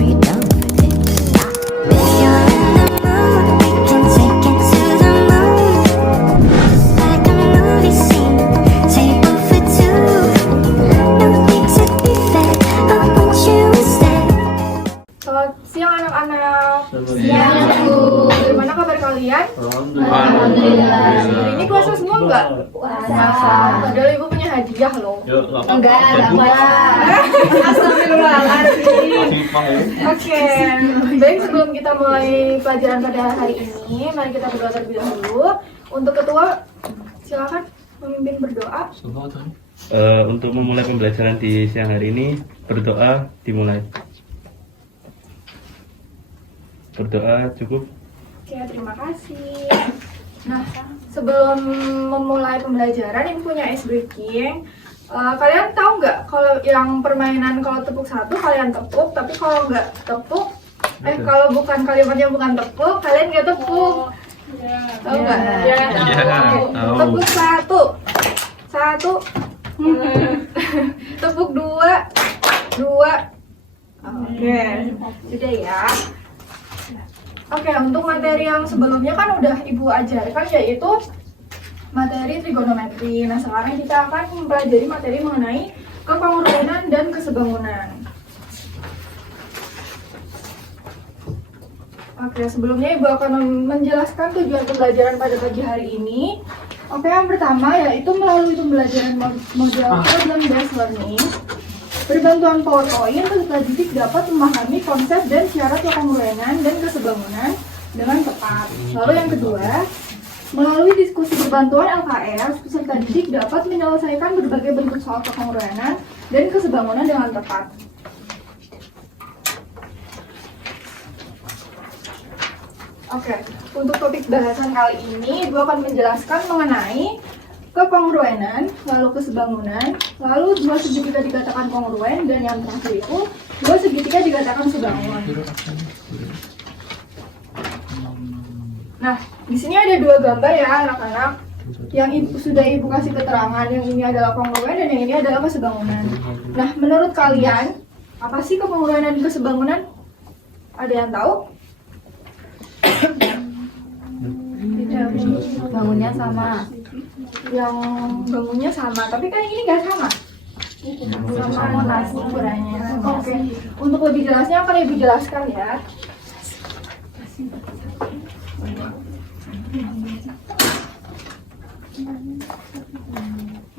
before you done with it. If you're in the mood, we can take it to the moon. Like a movie scene, table for two. No need to be fair, I want you instead. Selamat siang anak-anak. Siang, Bu. Bagaimana kabar kalian? Alhamdulillah. Hari ini puasa semua enggak? Puasa. Padahal ibu punya hadiah loh. Enggak puasa. Astagfirullahaladzim. Oke, baik, sebelum kita mulai pelajaran pada hari ini, mari kita berdoa terlebih dahulu. Untuk ketua, silakan memimpin berdoa. Untuk memulai pembelajaran di siang hari ini, berdoa dimulai. Berdoa cukup. Oke, terima kasih. Nah, sebelum memulai pembelajaran, ibu punya ice breaking. Kalian tahu nggak kalau yang permainan kalau tepuk satu kalian tepuk, tapi kalau nggak tepuk, kalau bukan kalimatnya bukan tepuk, kalian nggak tepuk. Tahu nggak? Oke. Tepuk satu, satu. Tepuk dua, dua. Oke, sudah ya. Oke, untuk materi yang sebelumnya kan udah ibu ajarkan, yaitu materi trigonometri. Nah, sekarang kita akan mempelajari materi mengenai kekongruenan dan kesebangunan. Oke, sebelumnya ibu akan menjelaskan tujuan pembelajaran pada pagi hari ini. Oke, yang pertama yaitu melalui pembelajaran model problem-based learning. Berbantuan PowerPoint, peserta didik dapat memahami konsep dan syarat kekongruenan dan kesebangunan dengan tepat. Lalu yang kedua, melalui diskusi berbantuan LKS, peserta didik dapat menyelesaikan berbagai bentuk soal kekongruenan dan kesebangunan dengan tepat. Oke, untuk topik bahasan kali ini, Ibu akan menjelaskan mengenai kekongruenan, lalu kesebangunan, lalu dua segitiga dikatakan kongruen, dan yang terakhir itu dua segitiga dikatakan sebangun. Nah, di sini ada dua gambar ya anak-anak. Yang sudah ibu kasih keterangan, yang ini adalah kongruen dan yang ini adalah kesebangunan. Nah, menurut kalian, apa sih kekongruenan dan kesebangunan? Ada yang tahu? Bangunnya sama. Yang bangunnya sama, tapi kan ini nggak sama. Sama nasi ukurannya. Oke, untuk lebih jelasnya akan ibu jelaskan ya.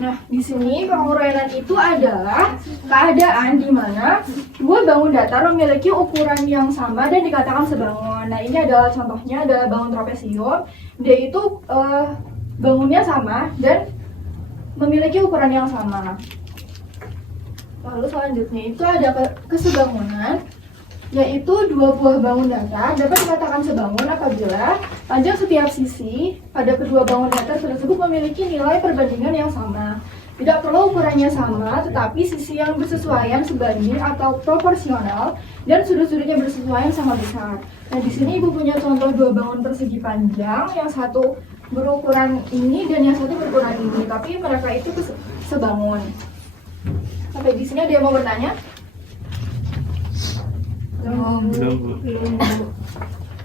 Nah, di sini kekongruenan itu adalah keadaan di mana dua bangun datar memiliki ukuran yang sama dan dikatakan sebangun. Nah, ini adalah contohnya adalah bangun trapesium. Dia itu bangunnya sama dan memiliki ukuran yang sama. Lalu selanjutnya itu ada kesebangunan, yaitu dua buah bangun datar dapat dikatakan sebangun apabila panjang setiap sisi pada kedua bangun datar tersebut memiliki nilai perbandingan yang sama. Tidak perlu ukurannya sama, tetapi sisi yang bersesuaian sebanding atau proporsional dan sudut-sudutnya bersesuaian sama besar. Nah, di sini ibu punya contoh dua bangun persegi panjang, yang satu berukuran ini dan yang satu berukuran ini, tapi mereka itu sebangun. Sampai di sini ada yang mau bertanya?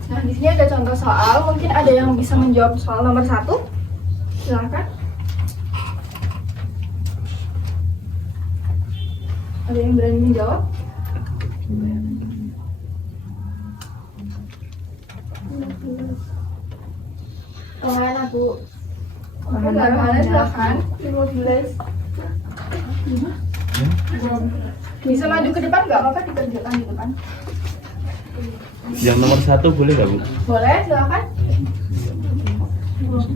Nah, di sini ada contoh soal. Mungkin ada yang bisa menjawab soal nomor 1? Silakan. Ada yang berani menjawab? Mana Bu? Mana silakan. 15. Bisa maju ke depan nggak apa-apa, dikerjakan di depan. Yang nomor 1 boleh nggak, Bu? Boleh, silakan. Boleh,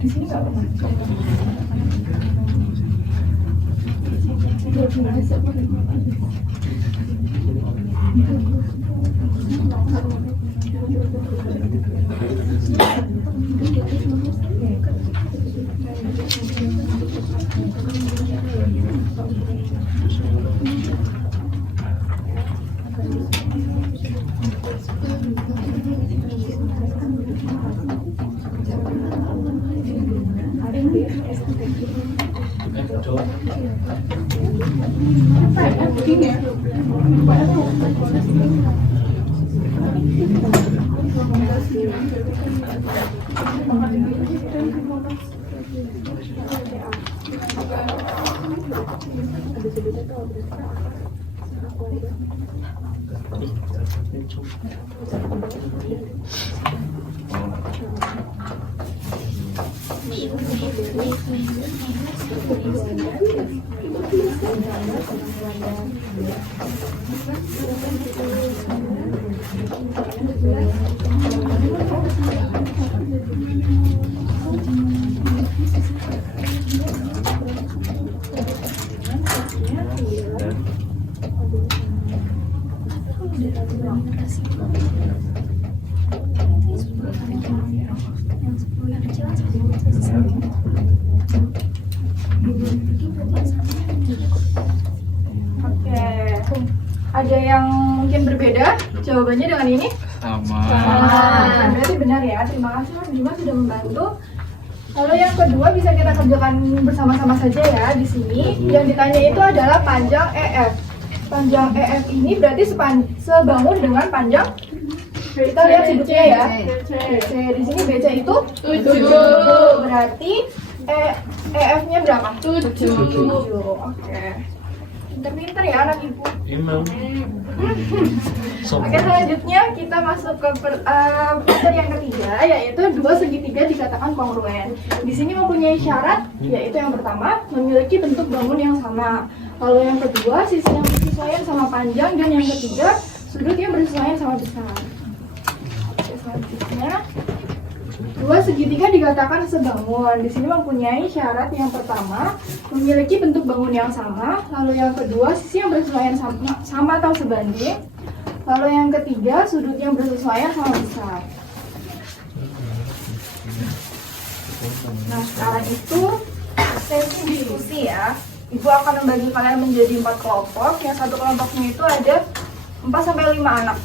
di sini nggak apa-apa. Oke, ada yang mungkin berbeda jawabannya dengan ini? Sama. Berarti benar ya. Terima kasih Mas Dimas sudah membantu. Lalu yang kedua bisa kita kerjakan bersama-sama saja ya di sini. Yang ditanya itu adalah panjang EF. Panjang EF ini berarti sebangun dengan panjang. Kita lihat sudutnya ya. BC. Di sini BC itu 7. Berarti EF-nya berapa? 7. Oke. Pinter-pinter ya anak ibu. Emang. Oke, selanjutnya kita masuk ke pattern yang ketiga, yaitu dua segitiga dikatakan kongruen. Di sini mempunyai syarat, yaitu yang pertama memiliki bentuk bangun yang sama. Lalu yang kedua sisi yang bersesuaian sama panjang, dan yang ketiga sudut yang bersesuaian sama besar. Oke, selanjutnya dua segitiga dikatakan sebangun. Di sini mempunyai syarat yang pertama memiliki bentuk bangun yang sama. Lalu yang kedua sisi yang bersesuaian sama atau sebanding. Lalu yang ketiga sudut yang bersesuaian sama besar. Nah sekarang itu sesi diskusi ya. Ibu akan membagi kalian menjadi 4 kelompok. Yang satu kelompoknya itu ada 4-5 anak.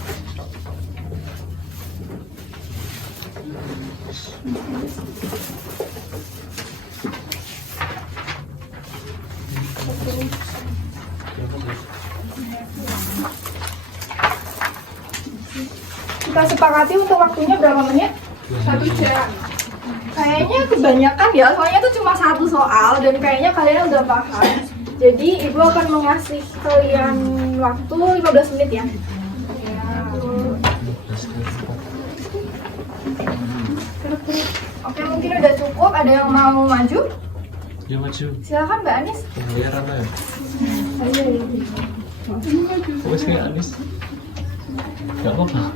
Kita sepakati untuk waktunya berapa menit? 1 jam. Kayaknya kebanyakan ya, soalnya itu cuma 1 soal dan kayaknya kalian udah paham. Jadi ibu akan mengasih kalian waktu 15 menit ya. Oke, mungkin udah cukup. Ada yang mau maju? Ya maju. Silakan Mbak Anis. Ya Rana ya. Wes kayak Anis. Gak apa-apa.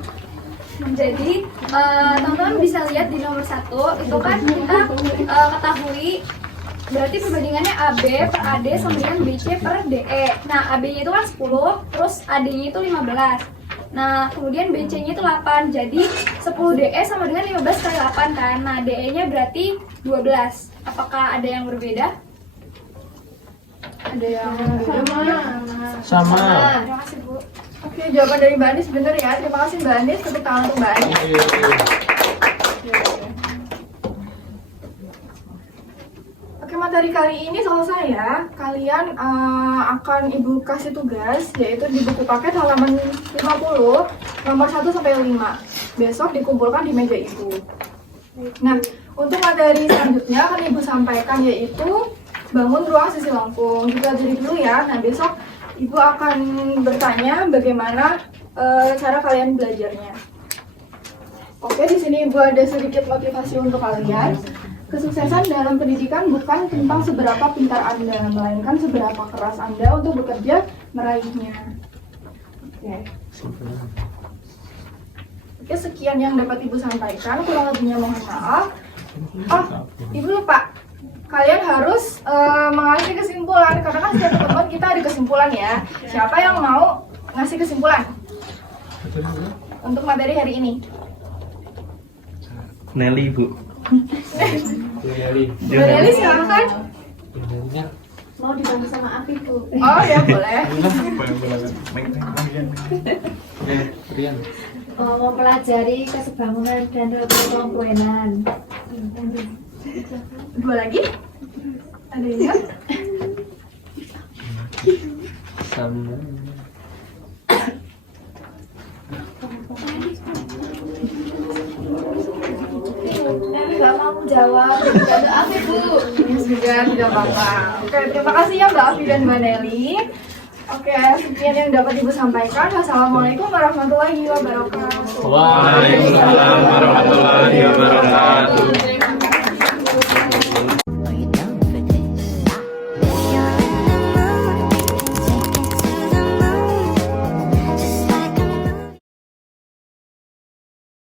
Jadi teman-teman bisa lihat di nomor 1 itu kan kita ketahui berarti perbandingannya AB per AD sama dengan BC per DE. Nah AB-nya itu kan 10, terus AD-nya itu 15. Nah kemudian BC-nya itu 8, jadi 10 DE sama dengan 15 kali 8 kan. Nah DE-nya berarti 12. Apakah ada yang berbeda? Ada yang berbeda? Sama. Terima kasih Bu. Oke, jawaban dari Mbak Anis benar ya. Terima kasih Mbak Anis. Tepuk tangan untuk Mbak Anis. Oke, materi kali ini selesai ya. Kalian akan Ibu kasih tugas, yaitu di buku paket halaman 50, nomor 1 sampai 5. Besok dikumpulkan di meja Ibu. Nah, untuk materi selanjutnya akan Ibu sampaikan yaitu bangun ruang sisi lengkung. Kita jadi dulu ya. Nah, besok Ibu akan bertanya bagaimana cara kalian belajarnya. Oke, di sini Ibu ada sedikit motivasi untuk kalian. Kesuksesan dalam pendidikan bukan tentang seberapa pintar Anda, melainkan seberapa keras Anda untuk bekerja meraihnya. Oke, sekian yang dapat Ibu sampaikan. Kurang lebihnya mohon maaf. Oh, Ibu lupa. Kalian harus mengasih kesimpulan, karena kan setiap teman kita ada kesimpulan ya. Siapa yang mau ngasih kesimpulan untuk materi hari ini? Nelly Bu. Bu Nelly silakan. Mau dibantu sama Afi Bu. Oh ya boleh. Rian. mempelajari kesebangunan dan kekomponen. Dua lagi? Ada ya? sama Nggak mau jawab. Gak ada apa Bu. Sudah, tidak apa-apa. Oke, terima kasih ya Mbak Afi dan Mbak Nelly. Oke, sekian yang dapat Ibu sampaikan. Wassalamualaikum warahmatullahi wabarakatuh. Waalaikumsalam warahmatullahi wabarakatuh.